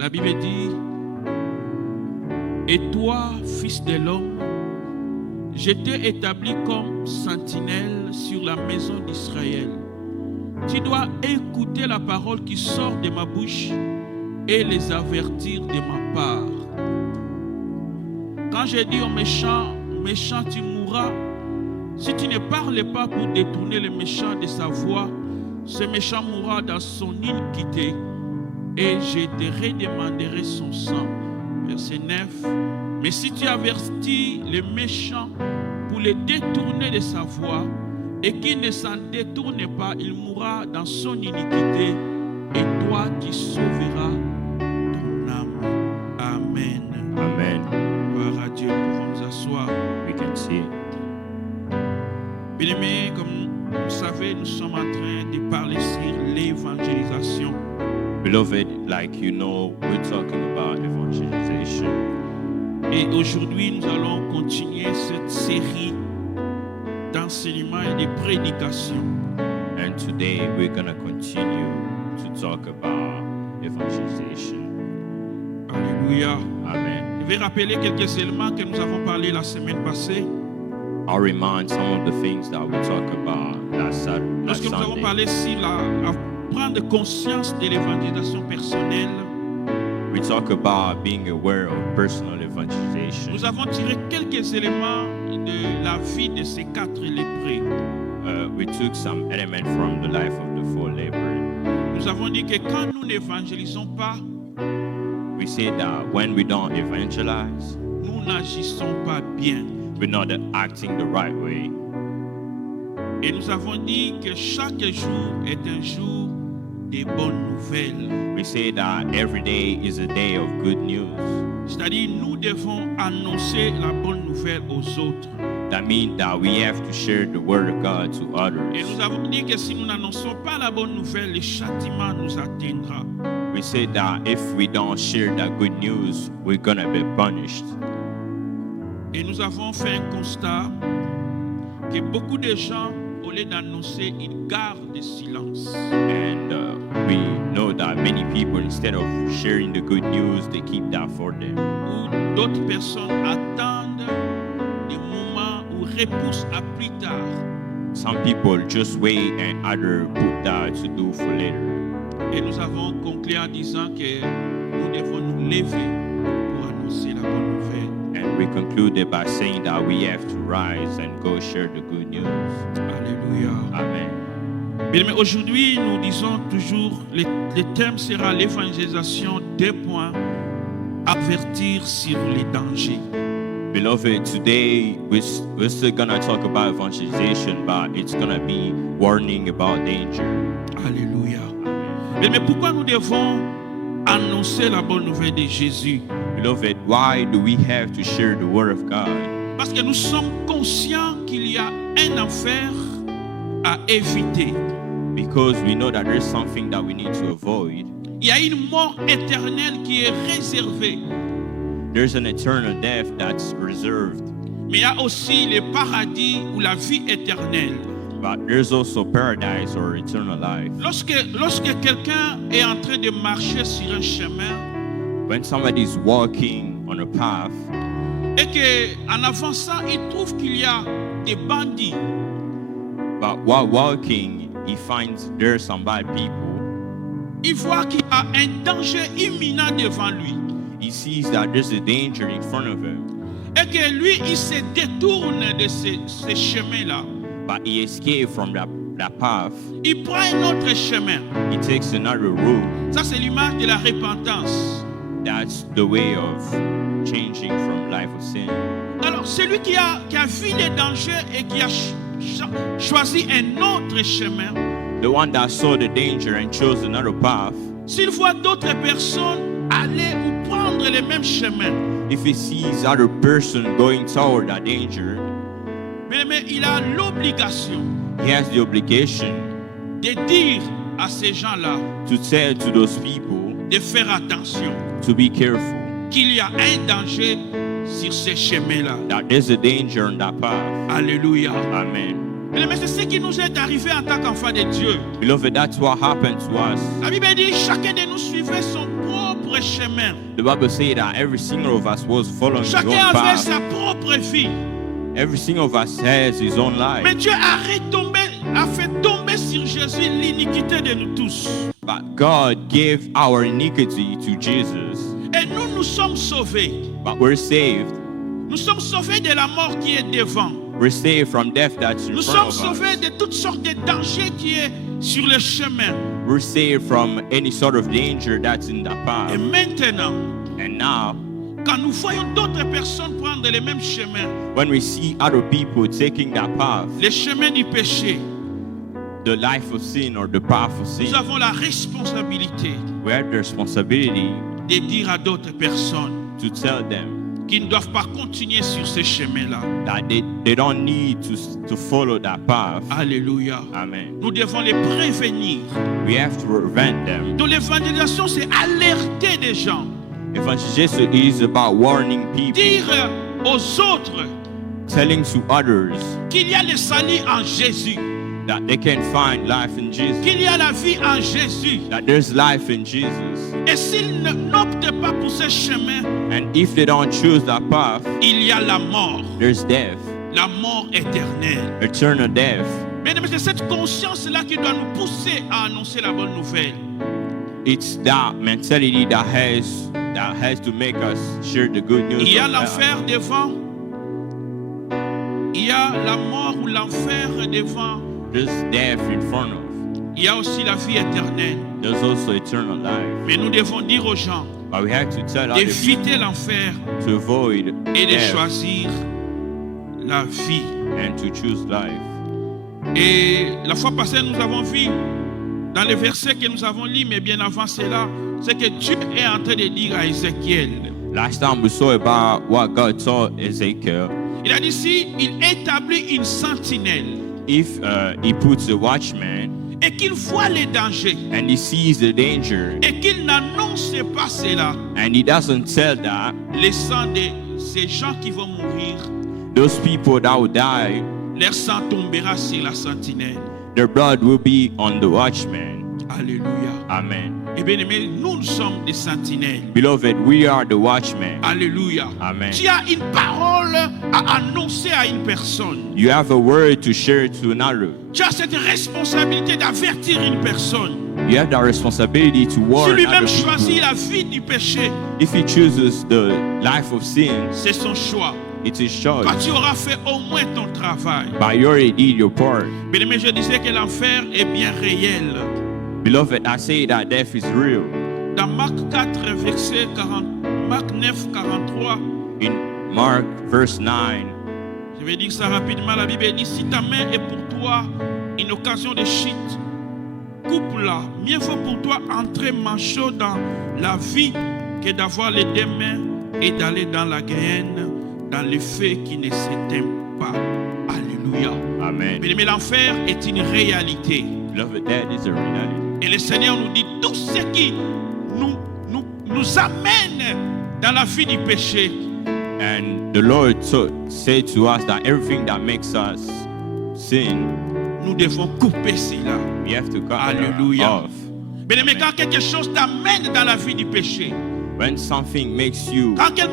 La Bible dit, et toi, fils de l'homme, je t'ai établi comme sentinelle sur la maison d'Israël. Tu dois écouter la parole qui sort de ma bouche et les avertir de ma part. Quand j'ai dit au méchant, méchant, tu mourras, si tu ne parles pas pour détourner le méchant de sa voie, ce méchant mourra dans son iniquité et je te redemanderai son sang. Verset 9. Mais si tu avertis le méchant pour le détourner de sa voie et qu'il ne s'en détourne pas, il mourra dans son iniquité et toi tu sauveras ton âme. Amen. Amen. Gloire à Dieu. Nous pouvons nous asseoir. We can see. Bien-aimés, comme vous savez, nous sommes en train de parler sur l'évangélisation. Beloved, like you know, we're talking about evangelization. Et aujourd'hui, nous allons continuer cette série d'enseignements et de prédications. And today we're going to continue to talk about evangelization. Alléluia. Amen. Je vais rappeler quelques éléments que nous avons parlé la semaine passée. I'll remind some of the things that we talked about last Lorsque nous avons Sunday. parlé sur prendre conscience de l'évangélisation personnelle, We talk about being aware of personal evangelization. nous avons tiré quelques éléments de la vie de ces 4 lépreux. We took some element from the life of the 4 laborers. Nous avons dit que quand nous n'évangélisons pas, We say that when we don't evangelize, nous n'agissons pas bien. we're not acting the right way. Et nous avons dit que chaque jour est un jour de bonnes nouvelles. We say that every day is a day of good news. C'est-à-dire, nous devons annoncer la bonne nouvelle aux autres. That means that we have to share the word of God to Et others. nous avons dit que si nous n'annonçons pas la bonne nouvelle, le châtiment nous atteindra. We say that if we don't share that good news, we're gonna be punished. Et nous avons fait un constat que beaucoup de gens, au lieu d'annoncer, ils gardent le silence. And we know that many people, instead of sharing the good news, they keep that for them. Ou d'autres personnes attendent des moments ou repoussent à plus tard. Some people just wait and others put that to do for later. Et nous avons conclu en disant que nous devons nous lever pour annoncer la bonne nouvelle. And we concluded by saying that we have to rise and go share the good news. Alléluia. Amen. Bien, mais aujourd'hui, nous disons toujours, le thème sera l'évangélisation, 2 points, avertir sur les dangers. Beloved, today we're still gonna talk about evangelization, but it's gonna be warning about danger. Alléluia. Bien, mais pourquoi nous devons annoncer la bonne nouvelle de Jésus? Beloved, why do we have to share the word of God? Parce que nous sommes conscients qu'il y a un enfer à éviter. Because we know that there's something that we need to avoid. Il y a une mort éternelle qui est réservée. There's an eternal death that's reserved, Mais il y a aussi le paradis ou la vie éternelle. but there's also paradise or eternal life. Lorsque quelqu'un est en train de marcher sur un chemin When somebody is walking on a path et qu'en avançant, il trouve qu'il y a des bandits, but while walking, he finds there's some bad people. il voit qu'il y a un danger imminent devant lui He sees that there's a danger in front of him, et que lui, il se détourne de ce chemin-là. but he escaped from that path. Il prend un autre chemin. He takes another route. Ça, c'est l'image de la repentance. That's the way of changing from life of sin. Alors, celui qui a vu les dangers et qui a choisi un autre chemin, The one that saw the danger and chose another path, s'il voit d'autres personnes aller ou prendre le même chemin, if he sees other person going toward that danger, mais il a l'obligation he has the obligation de dire à ces gens-là to tell to those people de faire attention, to be careful, qu'il y a un danger sur ce chemin-là. that there's a danger on that path. Alléluia. Amen. Mais c'est ce qui nous est arrivé en tant qu'enfants de Dieu. Beloved, that's what happened to us. La Bible dit chacun de nous suivait son propre chemin. The Bible says that every single of us was following his own Chacun avait path. sa propre vie. Every single of us has his own life. Mais Dieu a fait tomber sur Jésus l'iniquité de nous tous. But God gave our iniquity to Jesus. Et nous sommes sauvés. But we're saved. Nous sommes sauvés de la mort qui est devant. We're saved from death that's in Nous front sommes of sauvés us. de toutes sortes de dangers qui est sur le chemin. We're saved from any sort of danger that's in the Et path. maintenant, And now, quand nous voyons d'autres personnes prendre les mêmes chemins, when we see other people taking that path, les chemins du péché, the life of sin or the path of nous sin, avons la responsabilité we have the responsibility de dire à d'autres personnes to tell them qui ne doivent pas continuer sur ces chemins-là. that they don't need to follow that path. Alléluia. Amen. Nous devons les prévenir. We have to prevent them. Donc l'évangélisation, c'est alerter des gens. Evangelism is about warning people, Dire aux autres telling to others qu'il y a le salut en Jésus. that they can find life in Jesus, Qu'il y a la vie en Jésus. that there's life in Jesus. Et s'ils n'optent pas pour ce chemin, And if they don't choose that path, il y a la mort. there's death, La mort éternelle. eternal death. Mesdames, c'est cette conscience-là qui doit nous pousser à annoncer la bonne nouvelle. It's that mentality that has to make us share the good news. Il y a of God. l'enfer devant. Il y a la mort ou l'enfer devant. There's death in front of. Il y a aussi la vie éternelle. There's also eternal life. Mais nous devons dire aux gens But we have to tell other people d'éviter l'enfer to avoid et de death choisir la vie. and to choose life. Et la fois passée, nous avons vu dans les versets que nous avons lus, mais bien avant cela, c'est que Dieu est en train de dire à Ézéchiel. Last time we saw about what God told Ezekiel. Il a dit si il établit une sentinelle If he puts a watchman et qu'il voit les dangers and he sees the danger et qu'il n'annonce pas cela, and he doesn't tell that, les sangs de ces gens qui vont mourir, those people that will die, leur sang tombera sur la sentinelle. their blood will be on the watchman. Alléluia. Amen. Et bien aimé, nous sommes des sentinelles. Beloved, we are the watchmen. Alléluia. Amen. Tu as une parole à annoncer à une personne. You have a word to share to another. Tu as cette responsabilité d'avertir une personne. You have that responsibility to Si warn lui-même other choisit people. la vie du péché, If he chooses the life of sin, c'est son choix. it's his Toi, choice. tu auras fait au moins ton travail. But you already did your part. Bien aimé, je disais que l'enfer est bien réel. Beloved, I say that death is real. Dans Marc 4, verset 40, Marc 9, 43, In Mark verse 9, je vais dire ça rapidement. La Bible dit si ta main est pour toi une occasion de chute, coupe-la. Mieux vaut pour toi entrer manchot dans la vie que d'avoir les deux mains et d'aller dans la graine, dans le feu qui ne s'éteint pas. Alléluia. Amen. Mais l'enfer est une réalité. Beloved, that is a reality. Et le Seigneur nous dit tout ce qui nous amène dans la vie du péché. And the Lord said to us that everything that makes us sin, Nous devons couper cela. we have to cut Alléluia. off. Bien aimé, quand quelque chose t'amène dans la vie du péché, When something makes you quand quelque